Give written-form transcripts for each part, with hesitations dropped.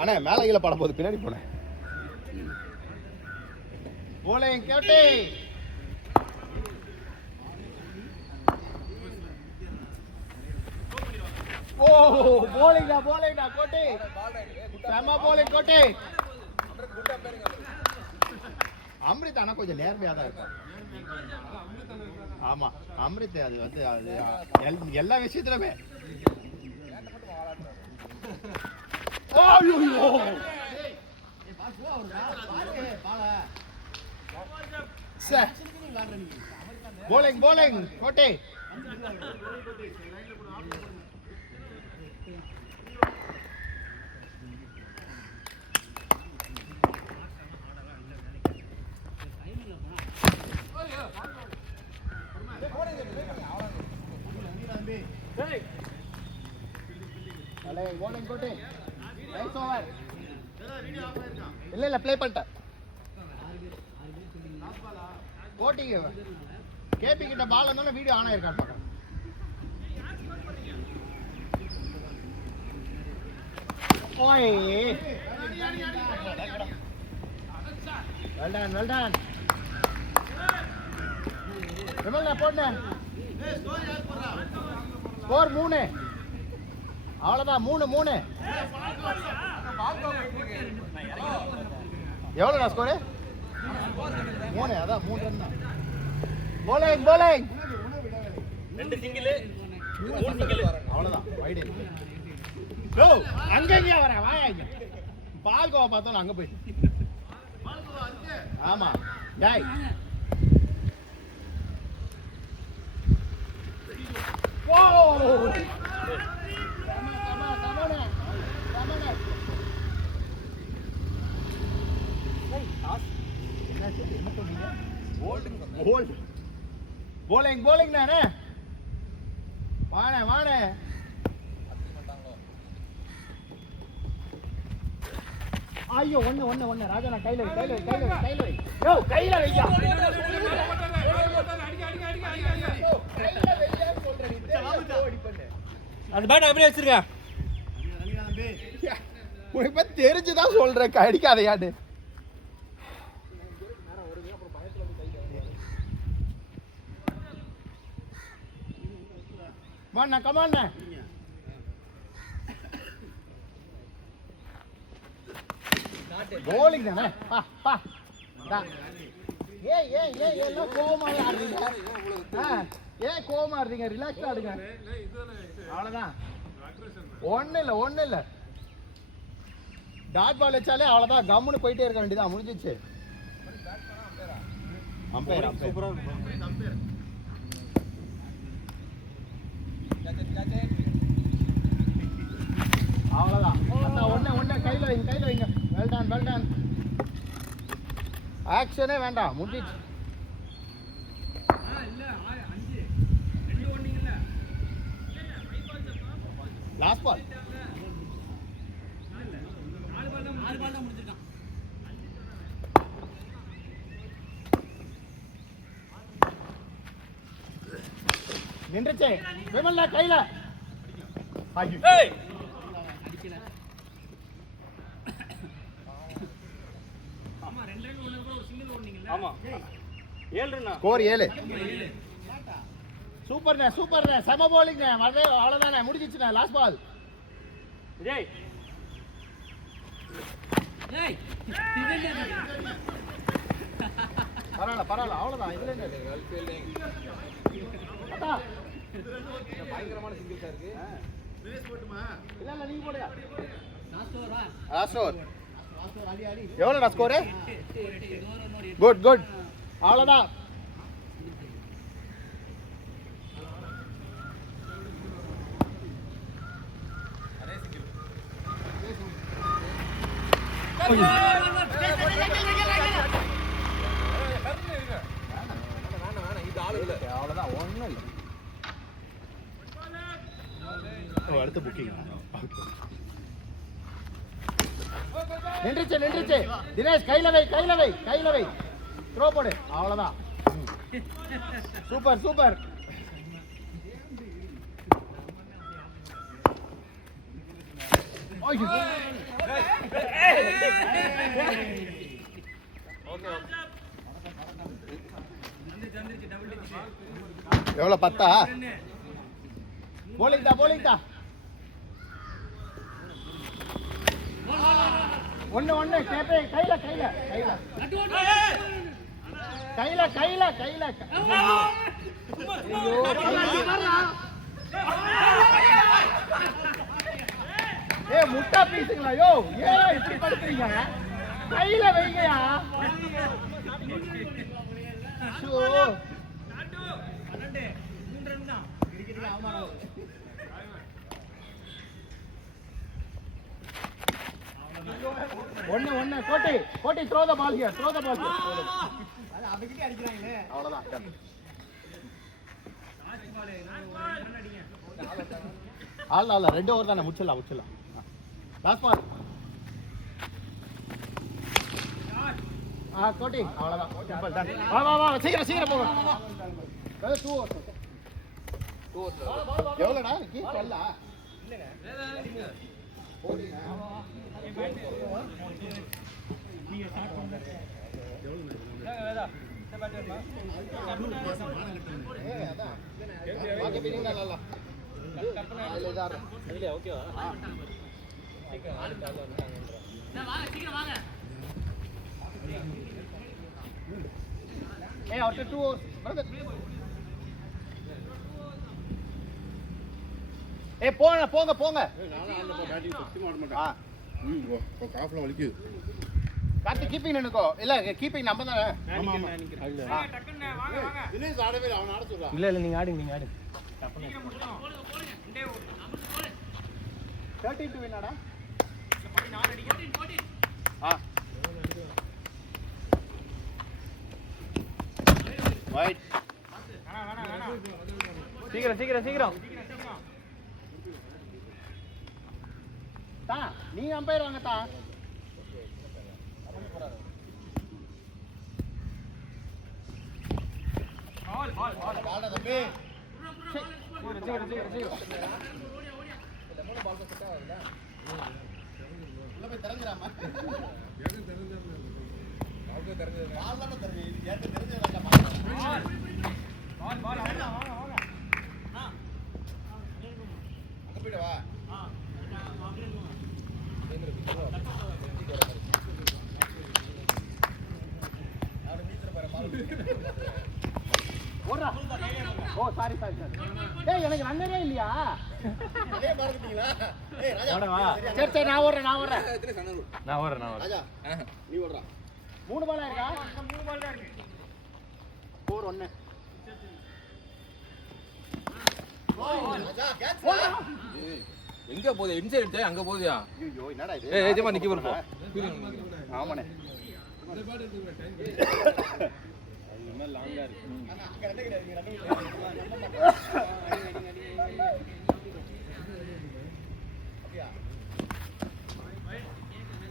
அண்ணே மேல கீழே படம் போது பின்னாடி போனேன். bowling கேட்டி. ஓ bowling டா கோட்டி. செம bowling கோட்டி. அம்ரித் ஆனா கொஞ்சம் நேர்மையா தான் இருக்கும். ஆமா அம்ரித் அது வந்து அது எல்லா விஷயத்துலமே bowling கோட்டை. இல்ல ப்ளே பண்ணிட்டேன். கோட்டிங்க கேபி கிட்ட பால் வந்தோட வீடியோ ஆன் ஆயிருக்கான்னு பாக்க. ஓய் வெல் டன் எவ்வளோ போட்டேன். ஸ்கோர் 3. அவ்வளோதான் 3. எவ்வளோடா ஸ்கோரு? 3. அதான் 3 ரன் தான். bowling 2 சிங்கிள் 3 சிங்கிள் அவ்வளோதான். வைடு ஓ அங்கேயே வரேன் வாங்க. பால் கோவா பார்த்தோம் அங்கே போய். ஆமா ஜாய் ஓ bowling நானே வாணே ஐயோ ஒண்ணு ராஜா நான் கையில யோ கையில வையா அந்த பேட் அப்படியே வச்சிருக்க. உனக்கு இப்ப தெரிஞ்சுதான் சொல்றேன் அடிக்காதையாடு. கமாண்ணா bowling தானே எல்லாம் கோவமா ஆடுறீங்க. ஏன் கோவமா ஆடுறீங்க? ரிலாக்ஸா ஆடுங்க. அவ்வளவுதான். ஒண்ணு இல்ல டாட் பால் வச்சாலே அவ்வளவுதான். கம்முன்னு போயிட்டே இருக்க வேண்டியதான். முடிஞ்சிச்சு. அம்பையர் அவ்வளவுதான். ஒண்ணு கையில வைங்க. வெல் டன் ஆக்ஷனே வேண்டாம். முடிஞ்சிச்சு. Last ball நின்றுச்சே. விமல்ல கையில ஸ்கோர் 7. சூப்பர்ண்ணே செம bowling. அவ்வளவுதானே முடிஞ்சிச்சுண்ணே. லாஸ்ட் பால் விஜய் பரவாயில்ல அவ்வளவுதான். இதுல பயங்கரமான சிங்கிள்ஸா இருக்கு. இல்ல நீங்க போடுங்க. எவ்வளோடா ஸ்கோரு? குட் அவ்வளோதான். அவ்வளோதான் ஒன்றும் இல்லை. அடுத்த புக்கிங் நின்றுச்சு தினேஷ் கையில வை த்ரோ போடு அவ்வளவுதான் சூப்பர் எவ்வளவு 10 போலிங் தான் ஒண்ணு கேப்பே கையில ஏ முட்டா பீசுங்களா யோ ஏன் இப்படி படுத்துறீங்க கையில வைங்கயா ஒண்ணு கோட்டி throw the ball here அவ்வளவுதான் ஆல்ல 2 ஓவர் தானே முடிச்சிடலாம் லாஸ்ட் பால் கோட்டி அவ்வளவுதான் சிம்பிள் டன் வா சீக்கிரம் போங்க 2 ஓவர் எவ்வளவுடா கீ சொல்லா இல்லங்க நீங்க ஸ்டார்ட் பண்ணுங்க வேதா இந்த பேட் வரமா அதான் பாக்கி பினிங் நல்லா இல்ல ஓகேவா சீக்கிரம் வாங்க ஏய் after 2 hours brother ஏய் போங்க நானா அந்த பேட்டிங் சத்தியமா ஆட மாட்டேன் காஃப்ல வலிக்குது கார்த்தி கீப்பிங் நினைக்கோ இல்ல கீப்பிங் நம்ம தானே ஆமா டக்குன்னு வாங்க தினேஷ் ஆடவே அவன் ஆட சொல்றா இல்ல நீங்க ஆடுங்க டக்குன்னு போடுங்க 32 என்னடா 14 அடிங்க வைட் சீக்கிரம் தா நீ அம்பையர் வாங்க தா பால்டா தம்பி சீக்கிரம் மூணு பால் செட் ஆகுதுல உள்ள போய் தரங்கறாமா ஏன் தரங்கறாமா பால் தரங்கறாமா பால் தான் தரங்க இது கேட்ட தெரிஞ்சதல்ல பால் வாங்க அங்க போய்ட வா ஓடுறா ஓ சாரி ஏய் எனக்கு ரன்னரே இல்லையா அதே மறந்துட்டீங்களா ஏய் ராஜா சரி நான் ஓடுறேன் நான் ஓடுறேன் ராஜா நீ ஓடுறா 3 பாலா இருக்கா 3 பால் தான் இருக்கு 4 1 ராஜா கேட்ச் எங்க போகுது இன்சைட் எடுத்து அங்க போகுதியா ஐயோ என்னடா இது ஏய் ஏஜமா நிக்கி போ ஆமாண்ணே அந்த பால் எடுத்துற டைம் அது மேல லாங்கா இருக்கு அங்க ரெண்டு கிடையாது ரெண்டு அப்படியே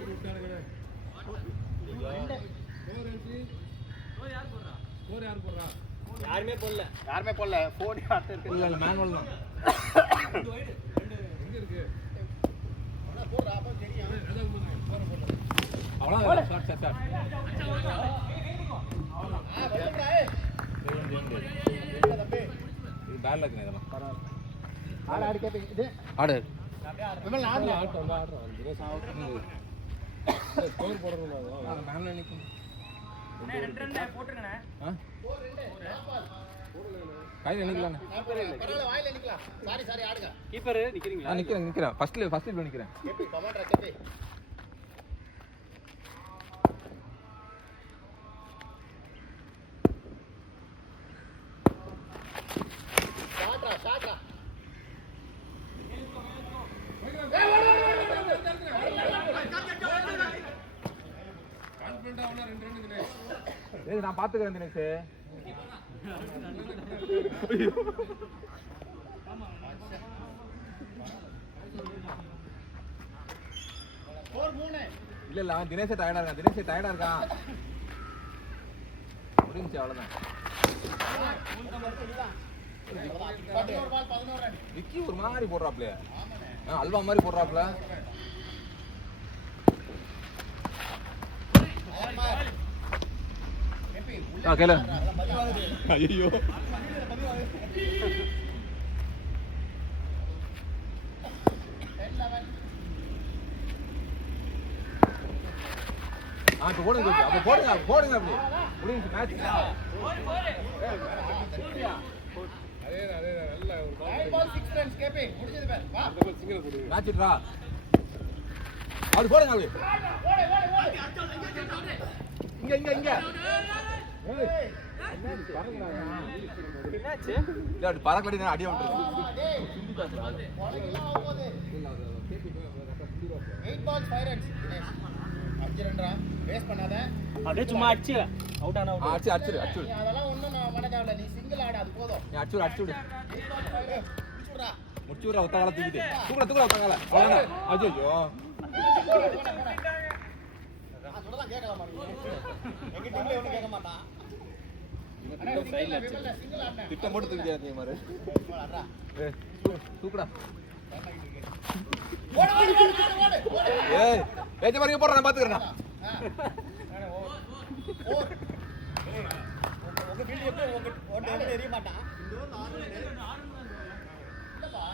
ஒரு விட்டானுங்க ஸ்கோர் யார் போடுறா யாருமே போடல போன் யார்ட்ட இருக்கு இல்ல மேனுவல் தான் எங்க இருக்கு அவனா போடுறா அப்ப தெரியும் அதான் போடுறா அவ்வளவு ஷாட் வரலடா இது பேட் லக் இதெல்லாம் ஆடு ஆடு கேப்பீங்க இது ஆடு விமல் ஆடுல ஆடுறோம் ஸ்கோர் போடுறோம் அது மேனுவல் நிக்கும் அண்ணே 2 போட்டுங்கண்ணே கையில நிக்கலாம் பரவாயில்லை வாயில நிக்கலாம் சாரி ஆடுங்க கீப்பர் நிக்கிறீங்களா நிக்கிறேன் ஃபர்ஸ்ட் லீவ்ல நிக்கிறேன் கேப்பி கமாண்டர் கேப்பி ஷாட்ரா கான்ஃபிடன்ட்டா அவனா 2 தினேஷ் ஏய் நான் பாத்துக்கறேன் தினேஷ் ஸ்கோர் 3. இல்ல அவன் தினேஷ் டயர்டா இருக்கான். முடிஞ்சு அவ்வளவுதான். 11 பால் 11 ரன். விக்கி ஒரு மாதிரி போடுறாப்ல. அல்வா மாதிரி போடுறாப்ல. கேளு. ஐயோ. இப்ப போடுங்க அப்ப போடுங்க அப்படி முடிஞ்சு மேட்ச். அதே நல்ல ஒரு 9 பால் 6 ரன்ஸ் கேபி முடிஞ்சது பார். வா அந்த பால் சிங்கிள் போடு. Match draw. அது போடுங்க அப்படி. இங்க. என்னாச்சு? இல்ல பறக்கலடி நான் அடி விட்டுறேன். 8 பால் 5 ரன்ஸ். 5 ரன்ரா வேஸ்ட் பண்ணாத. அப்படியே சும்மா அடிச்சு அவுட் ஆனா அவுட். அடிச்சு. நீ அதெல்லாம் ஒண்ணும் நான் பண்ண தேவையில்ல. நீ சிங்கிள் ஆடு அது போதும். நீ அடிச்சு விடு. 8 பால் 5 ரன்ஸ். முடிச்சுடா. முடிச்சுடா ஒத்தகால தூக்கிட்டு. தூக்குடா ஒத்தகால. அவ்வளவுதான். ஐயோ. நான் சொல்லலாம் கேட்கல மாட்டீங்க. எங்க டீம்ல ஒண்ணும் கேட்க மாட்டான். சிங்கிள் ஆடுன. திட்டம் போட்டு தூக்கியா நீ மாதிரி. போடா. தூக்குடா. ஓடு. ஏய் ஏஜ் மாதிரி போடுறா நான் பாத்துக்கறேன். உங்க ஃபீல்ட் எப்படி உங்க தெரிய மாட்டான். இல்லப்பா.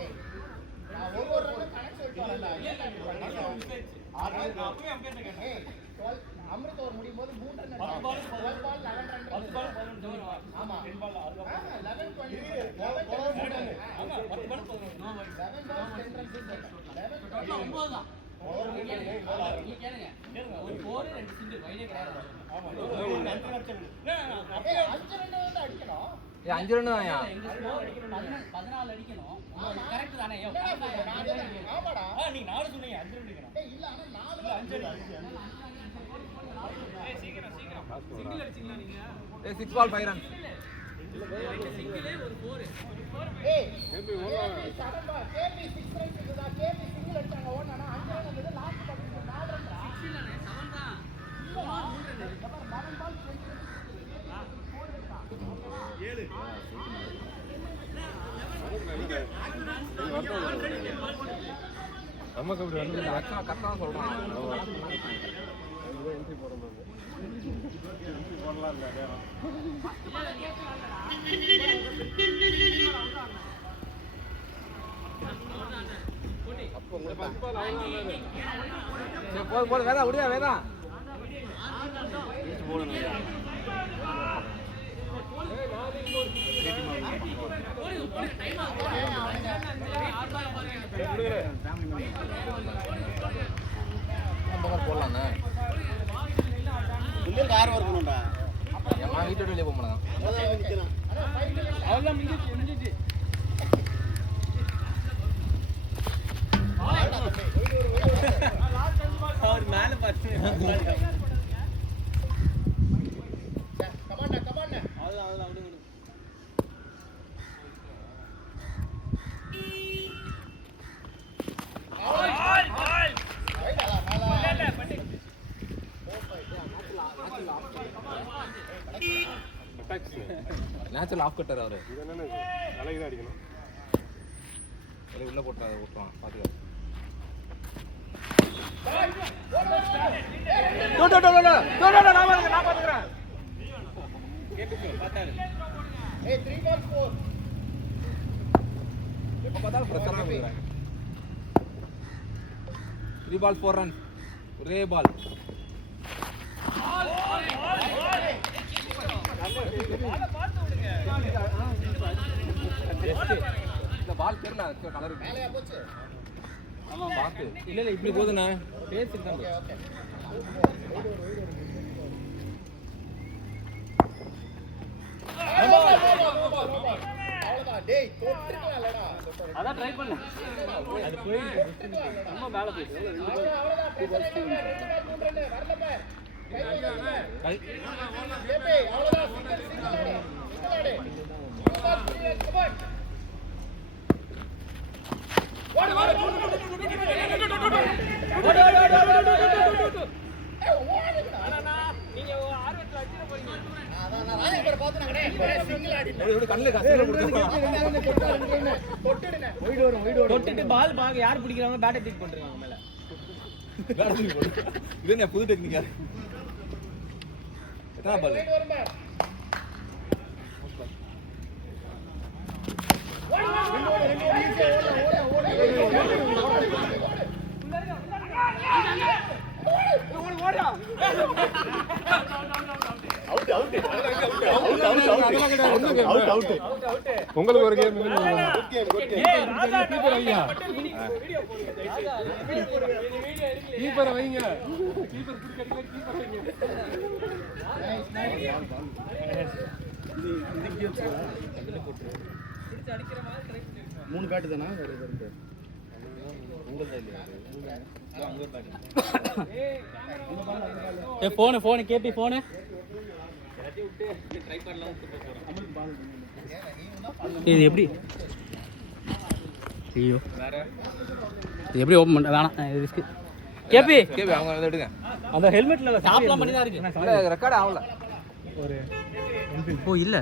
ஏய் நான் ஒவ்வொரு ரன்னும் கனெக்ட் சொல்லிட்டேன்ல. ஏய் அமிர்த் ஓவர் முடியும் போது 3 ரன் 12 பால் 11 ரன் 10 பால் 11 ஆமா 10 பால் 11 20 11 ரன் ஆமா 10 பால் 11 7 பால் 10 ரன் 11 9 தான் நீங்க கேளுங்க ஒரு 4 2 சிங்கிள் வைடே கிடையாது ஆமா 5 ரன் வந்து அடிக்கணும். ஏய் 5 ரன் தான்யா. 14 அடிக்கணும். கரெக்ட் தானே? ஆமாடா. நீ 4 சொன்னீங்க 5 ரன் அடிக்கணும். ஏய் இல்ல ஆனா 4 5 ரன். ஏய் சீக்கிரம் சிங்கிள் அடிச்சீங்களா நீங்க? ஏய் 6 பால் 5 ரன். சிங்கிளே ஒரு 4. ஏய் கேபி சடம்பா கேபி 6 ரன்ஸ் இருக்குதா? கேபி சிங்கிள் அடிச்சாங்க ஓடுனா 5 ரன் வந்தது லாஸ்ட் பால் 4 ரன். 6 இல்லனே 7 தான். 3 ரன். 11 பால் 20 ரன். 7 நமக்கு அப்படி வந்து கரெக்டா சொல்றான். என்ட்ரி போடுறது. என்ட்ரி போடலாம் இல்ல. அப்போ உங்களுக்கு 10 பால் ஆயிடுச்சு. சரி போடு வேதா விடுயா வேதா. ஈச் போடுங்க. போடலாண்ணே. யார் வரணும்டா? நான் வீட்டோட வெளியே போக மாட்டேன். அவ்வளவுதான் முடிஞ்சிச்சு. அவர் மேல பாத்து கமாண்டா அவ்வளவுதான் விடுங்க. நேச்சுரல் ஆஃப் கட்டர் அவரு. இது என்னன்னு தலையில அடிக்கணும். உள்ள போட்டாரு ஓட்டுவான் பாத்துக்க. நான் பாத்துக்கிறேன். ஏய் 3 பால் 4. எப்ப பார்த்தாலும் பிரச்சனை பண்ணுறேன். 3 பால் 4 ரன். ஒரே பால். இந்த பால் தெரியல கலர் மேலையா போச்சு. ஆமா பாத்து இல்ல இப்படி போகுதுண்ணா பேசிட்டு தான் ஓகே அவ்வளவுதான். டேய் தொட்டுக்கலாம்லடா. அதான் ட்ரை பண்ணு. அது போயிடுச்சு. நம்ம மேல போயிடுச்சு. அவ்வளவுதான். பிரச்சனை இல்ல. 2 பால் 3 ரன் வரல பார். கை கேபி அவ்வளவுதான். சிங்கிள் ஆடு. சிங்கிள் ஆடு. 2 பால் 3 ரன். Come on. தொட்டுட்டு பால் பாக்க யார் பிடிக்கிறாங்க பேட்டை தூக்கி போட்டுருக்காங்க மேல. இது என்ன புது டெக்னிக்கா? எத்தனை பால்? உங்களுக்கு ஒரு கேம் கீப்பரை வைங்க. கீப்பர் மூணு காட்டு தானா? போனு கேபி போனு. இது எப்படி ஐயோ இது எப்படி ஓபன் பண்ண வேணாம். ரிஸ்க். கேபி அவங்க அதை எடுங்க. அந்த ஹெல்மெட்ல ஸ்டாப்லாம் பண்ணி தான் இருக்கு. ரெக்கார்ட் ஆகல. ஓ இல்ல